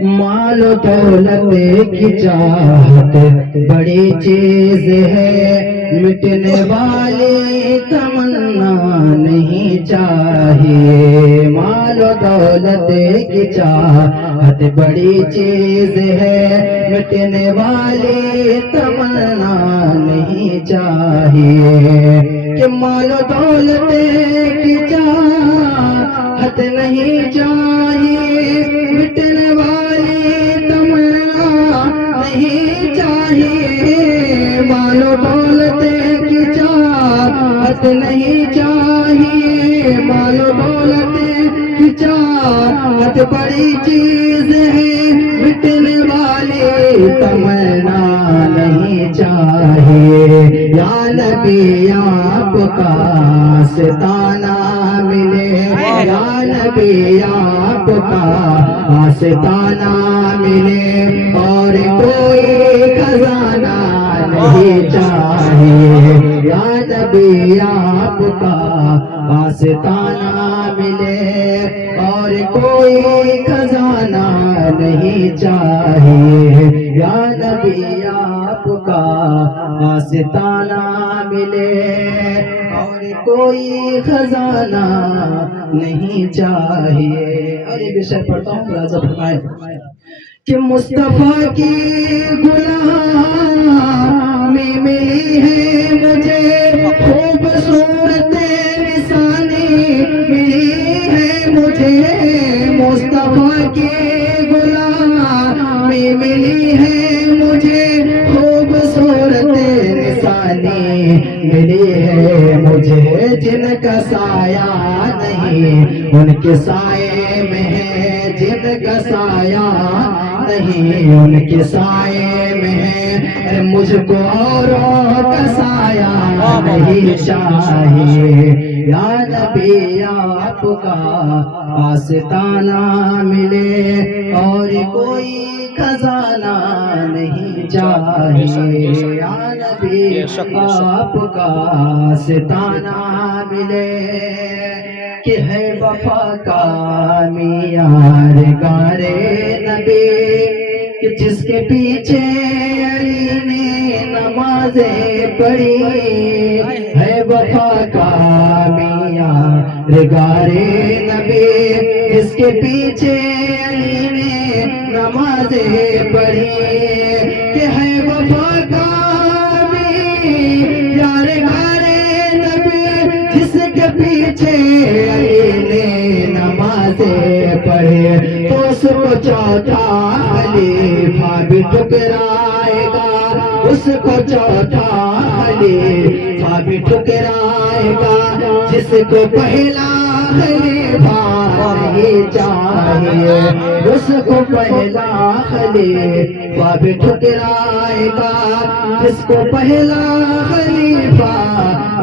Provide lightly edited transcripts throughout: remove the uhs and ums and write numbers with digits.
مال و دولت کی چاہت بڑی چیز ہے، مٹنے والی تمنا نہیں چاہیے۔ مال و دولت کی چاہت بڑی چیز ہے، مٹنے والی تمنا نہیں چاہیے۔ کہ مال و دولت کی چاہت نہیں چاہیے، مٹنے والی تمنا نہیں چاہیے۔ مال و دولت کی چاہت نہیں چاہیے، مال و دولت کی چاہت بڑی چیز ہے، مٹنے والی تمنا نہیں چاہیے۔ یا نبی آپ کا آستانہ ملے، یا نبی آپ کا آستانہ ملے، اور کوئی خزانہ نہیں چاہیے۔ یا نبی آپ کا آستانہ ملے، اور کوئی خزانہ نہیں چاہیے۔ یا نبی آپ کا آستانہ ملے، اور کوئی خزانہ نہیں چاہیے۔ اور یہ بھی شعر پڑھتا ہوں، راضا فرمائے کہ مصطفیٰ کی غلامی ملی ہے مجھے، خوبصورت نشانی ملی ہے مجھے۔ مصطفیٰ کی غلامی ملی ہے مجھے، خوبصورت نشانی ملی ہے مجھے۔ جن کا سایہ نہیں ان کے سائے میں ہے، جن کا سایہ نہیں ان کے سائے میں ہے۔ مجھ کو اوروں کا سایہ نہیں چاہیے۔ یا نبی آپ کا آستانہ ملے، اور کوئی خزانہ نہیں چاہیے۔ یا نبی آپ کا آستانہ ملے، کہ ہے وفا کا معیار گارے نبی، کہ جس کے پیچھے علی نے نمازیں پڑھی۔ ہے وفا کا معیار گارے نبی، جس کے پیچھے علی نے نمازیں پڑھی۔ کہ ہے وفا کا معیار گارے نبی، جس کے پیچھے علی نے نمازیں پڑھی۔ تو اس کو چوتھا خلیفہ بھی ٹھکرائے گا، اس کو چوتھا خلیفہ بھی ٹھکرائے گا، جس کو پہلا خلیفہ نہیں چاہیے۔ اس کو پہلا خلیفہ بھی ٹھکرائے گا، جس کو پہلا خلیفہ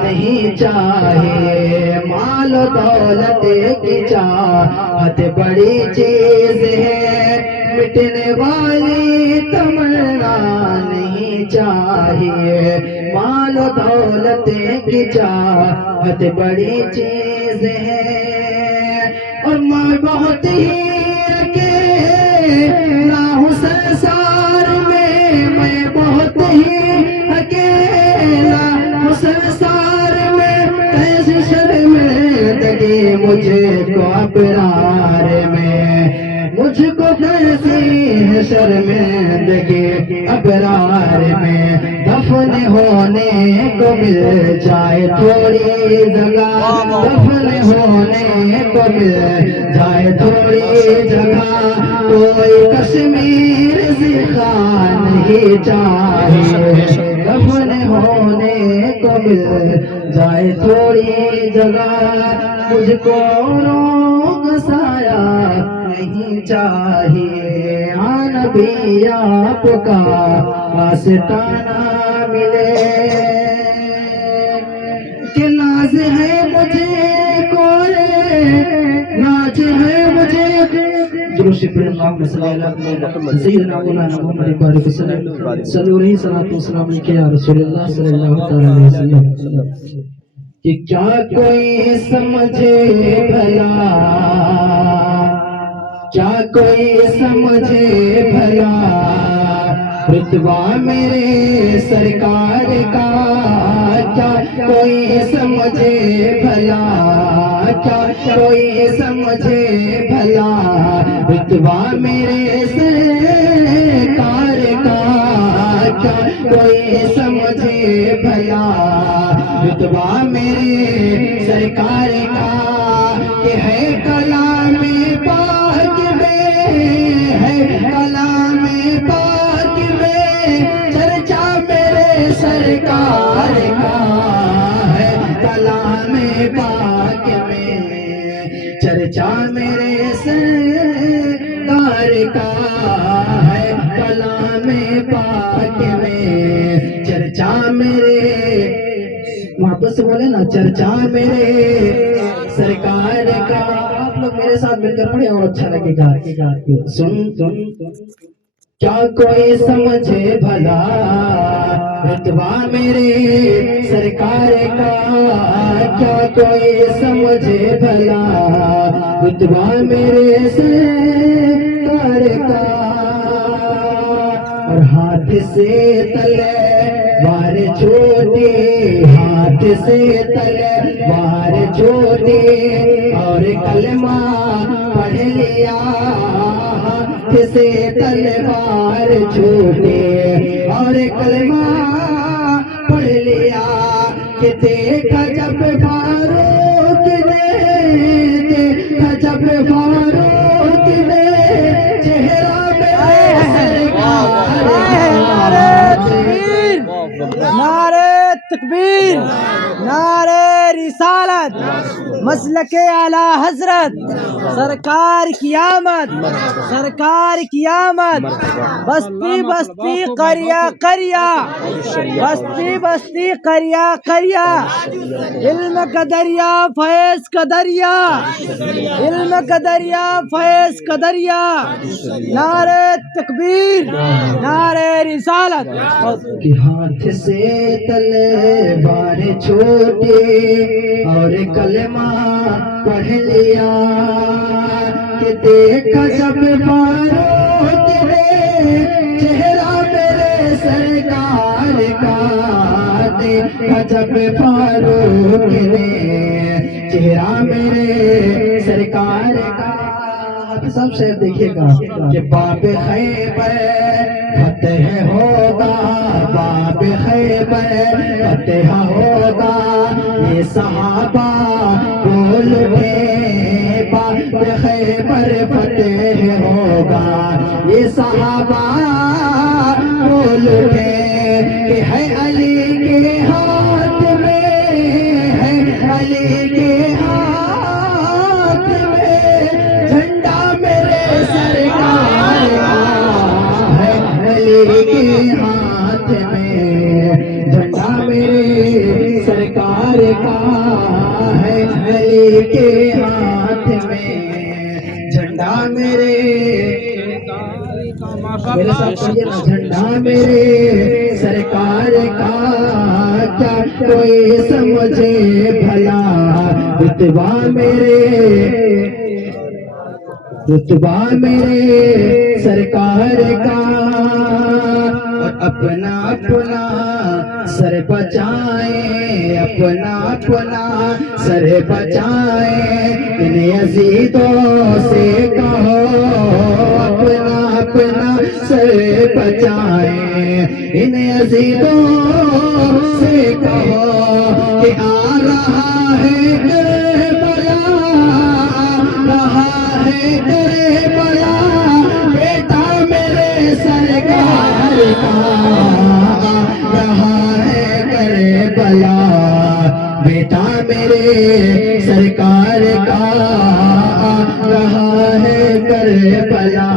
نہیں چاہیے۔ مال و دولت کی چاہت بڑی چیز ہے، مٹنے والی تمنا نہیں چاہیے۔ مال و دولت کی چاہت بڑی چیز ہے، اور میں بہت ہی اکیلا ہوں سنسار میں، میں بہت ہی اکیلا ہوں سنسار میں۔ کیسی شرمندگی مجھے کو ابرار میں، مجھ کو کیسی ہے شرمندگی ابرار میں۔ دفن ہونے کو مل جائے تھوڑی جگہ، دفن ہونے کو مل جائے تھوڑی جگہ، کوئی کشمیر سکھا نہیں چاہیے۔ دفن ہونے کو مل جائے تھوڑی جگہ، مجھ کو اوروں کا سایہ نہیں چاہیے۔ یا نبی آپ کا آستانہ ملے، کہ ناز ہے مجھے کوئی ناز ہے مجھے۔ درود شریف اللہم صلی علی محمد سیدنا مولانا محمد بارک وسلم، صلی علیہ الصلوۃ والسلام علیک یا رسول اللہ صلی اللہ علیہ وسلم۔ کہ کیا کوئی سمجھے بھلا کیا کوئی سمجھے بھلا رتبہ میرے سرکار کا، کیا کوئی سمجھے بھلا، کیا کوئی سمجھے بھلا رتبہ میرے سرکار کا، کیا کوئی سمجھے بھلا رتبہ میرے سرکار کا، کہ ہے کلام پاک میں، ہے کلام پاک میں چرچا میرے سرکار کا، ہے کلام پاک میں چرچا میرے سرکار کا، ہے کلام پاک میں چرچا میرے، محبت سے بولے نا، چرچا میرے سرکار کا۔ آپ لوگ میرے ساتھ مل کر پڑھیں اور اچھا لگے گا۔ سن کیا کوئی سمجھے بھلا رتبہ میرے سرکار کا، کیا کوئی سمجھے بھلا رتبہ میرے سرکار کا، اور ہاتھ سے تلوار چھوٹی، ہاتھ سے تلوار چھوٹی اور کلمہ پڑھ لیا، ہاتھ سے تلوار چھوٹی اور کلمہ پڑھ لیا، کہ دیکھا جب فاروق نے، دیکھا جب فاروق نے چہرہ میرے سرکار کا، نعرہ تکبیر، نعرہ رسالت، مسلک اعلی حضرت، سرکار کی آمد، سرکار کی آمد، بستی بستی قریہ قریہ، بستی بستی قریہ قریہ، علم کا دریا فیض کا دریا، علم کا دریا فیض کا دریا، نعرہ تکبیر، نعرہ رسالت۔ کہ ہاتھ سے تلوار چھوٹی اور کلمہ پڑھ لیا، کہ دیکھا جب فاروق نے چہرہ میرے سرکار کا، دیکھا جب فاروق نے چہرہ میرے سرکار کا۔ آپ سب شعر دیکھیے گا کہ باب خیبر فتح ہوگا، باب خیبر فتح ہوگا، یہ صحابہ بول اٹھے، باب خیبر فتح ہوگا، یہ صحابہ بول اٹھے، کہ ہے علی کے ہاتھ میں، ہے علی کے ہاتھ میں جھنڈا میرے سرکار کا، ہے علی کے ہاتھ میں جھنڈا میرے سرکار کا، ہے علی کے ہاتھ میں جھنڈا میرے ساتھ پڑھیے نا، جھنڈا میرے سرکار کا، کیا کوئی سمجھے بھلا رتبہ میرے، رتبہ میرے سرکار کا، اور اپنا اپنا سر بچائیں، اپنا اپنا سر بچائیں، ان یزیدوں سے کہو اپنا اپنا سر بچائیں، ان یزیدوں سے کہو کہ آ رہا ہے کربلا، رہا ہے کربلا، بیٹا میرے سرکار کا، رہا ہے کربلا، بیٹا میرے سرکار کا، رہا ہے کربلا،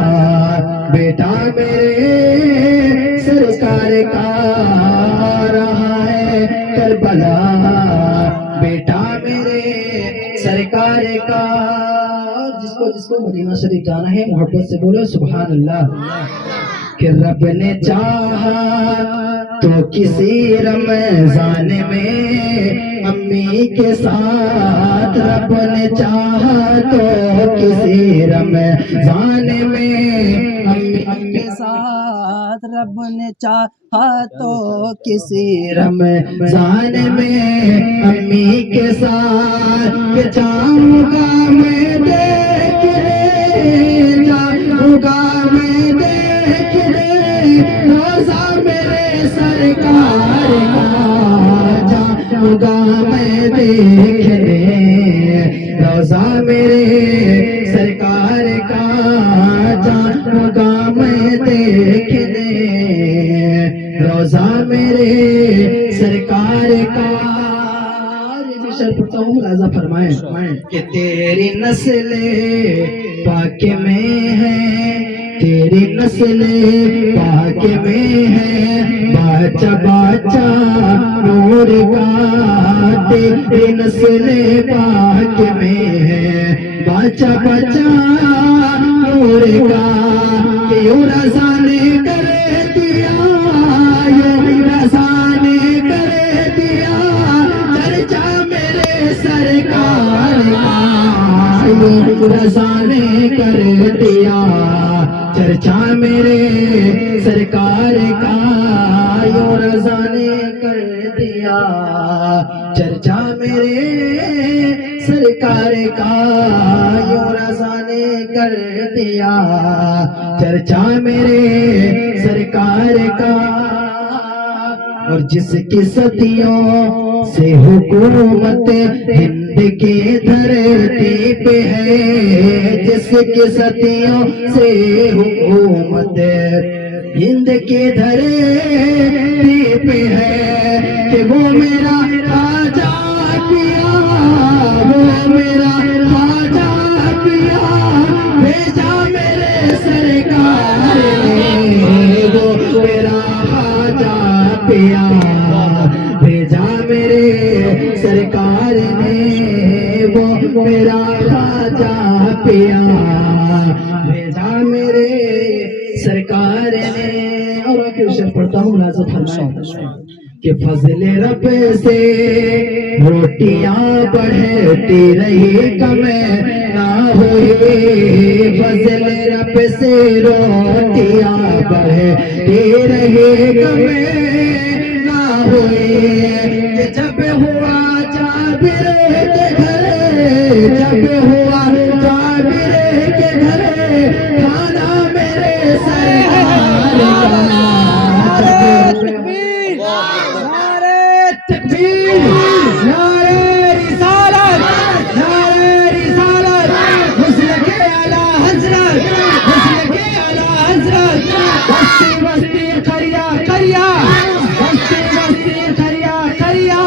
بیٹا میرے سرکار کا، رہا ہے کربلا، بیٹا میرے سرکار کا۔ جس کو مدینہ شریف جانا ہے محبت سے بولو سبحان اللہ۔ کہ رب نے چاہا تو کسی رمضان میں امی کے ساتھ رب نے چاہا تو کسی رمضان میں امی کے ساتھ رب نے چاہا تو کسی رمضان میں امی کے ساتھ چاہوں گا میں دیکھنے جاؤں گا میں دیکھنے روزہ میرے سرکار کا جاؤں گا میں دیکھنے روزہ میرے سرکار کا جاؤں گا میں دیکھنے روزہ میرے سرکار کا پڑھتا ہوں راضا فرمائیں کہ تیری نسل پاک میں ہے تیری نسل پاک میں ہے بچہ بچہ نور کا تیری نسل پاک میں ہے بچہ بچہ نور کا کیوں رضا نے کر دیا یوں رضا نے کر دیا چرچا میرے سرکار کا یوں رضا نے کر دیا چرچا میرے سرکار کا یوں رضا نے کر دیا چرچا میرے سرکار کا یوں رضا نے کر دیا چرچا میرے سرکار کا اور جس کی صدیوں سے حکومت ہند کی دھرتی پہ ہے جس کی صدیوں سے حکومت ہند کی دھرتی پہ ہے کہ وہ میرا خواجہ پیا وہ میرا خواجہ پیا بھیجا میرے سرکار نے وہ میرا خواجہ پیا بھیجا میرے سرکار نے وہ میرا خواجہ پیا بھیجا میرے سرکار نے اور آخر شعر پڑھتا ہوں راضا فرمائیں کہ فضل رب سے روٹیاں بڑھتی رہی کم نہ ہوئی فضل رب سے روٹیاں بڑھتی رہی کم نہ ہوئی کہ جب ہوا جابر کے گھر جب ہوا جابر کے گھر کھانا میرے سرکار کا تکبیر نعرہ تکبیر نعرہ رسالت نعرہ رسالت مسلک اعلی حضرت مسلک اعلی حضرت بستی بستی قریہ قریہ بستی بستی قریہ قریہ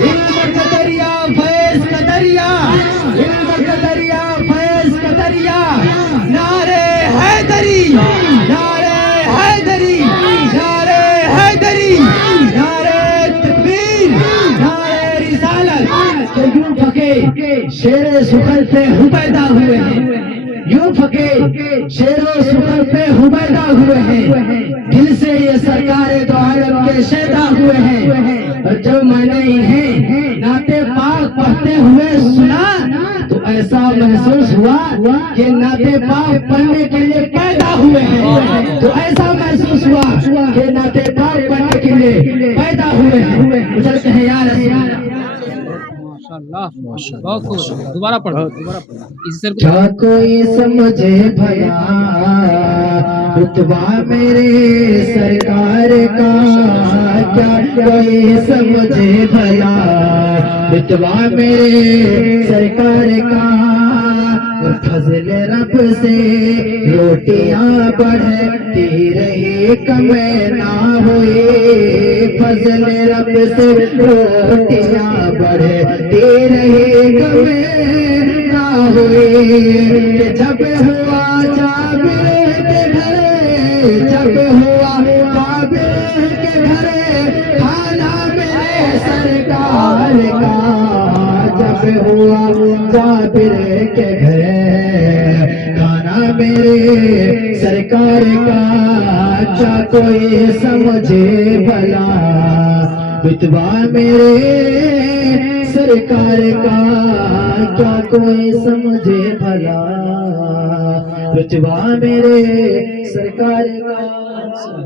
علم کا دریا فیض کا دریا علم کا دریا فیض کا دریا نعرہ حیدری نعرہ حیدری نعرہ حیدری نعرہ تکبیر نعرہ رسالت کہ یوں پھکے شیر سخر پہ حبیدہ ہوئے ہیں یوں پھکے شیر و سخر پہ حبیدہ ہوئے ہیں دل سے یہ سرکار دو عالم کے شیدا ہوئے ہیں اور جب میں نے انہیں نعت پاک پڑھتے ہوئے سنا تو ایسا محسوس ہوا کہ نعت پاک پڑھنے کے لیے پیدا ہوئے ہیں تو ایسا محسوس ہوا کہ نعت پاک پڑھنے کے لیے پیدا ہوئے ہیں اچھل کہیں یا رسول دوبارہ پڑھو اسی سے کیا کوئی سمجھے بھلا رتبہ میرے سرکار کا کیا کوئی سمجھے بھلا رتبہ میرے سرکار کا اور فضل رب سے روٹیاں بڑھتی رہی کم نہ ہوئی فضل رب سے روٹیاں بڑھتی رہی کم نہ ہوئی کہ جب ہوا جابر کے گھر جب ہوا جابر کے گھر کھانا میرے سرکار کا جب ہوا جابر کے گھر کھانا میرے سرکار کا کیا کوئی سمجھے بھلا رتبہ میرے سرکار کا کیا کوئی سمجھے بھلا رتبہ میرے سرکار کا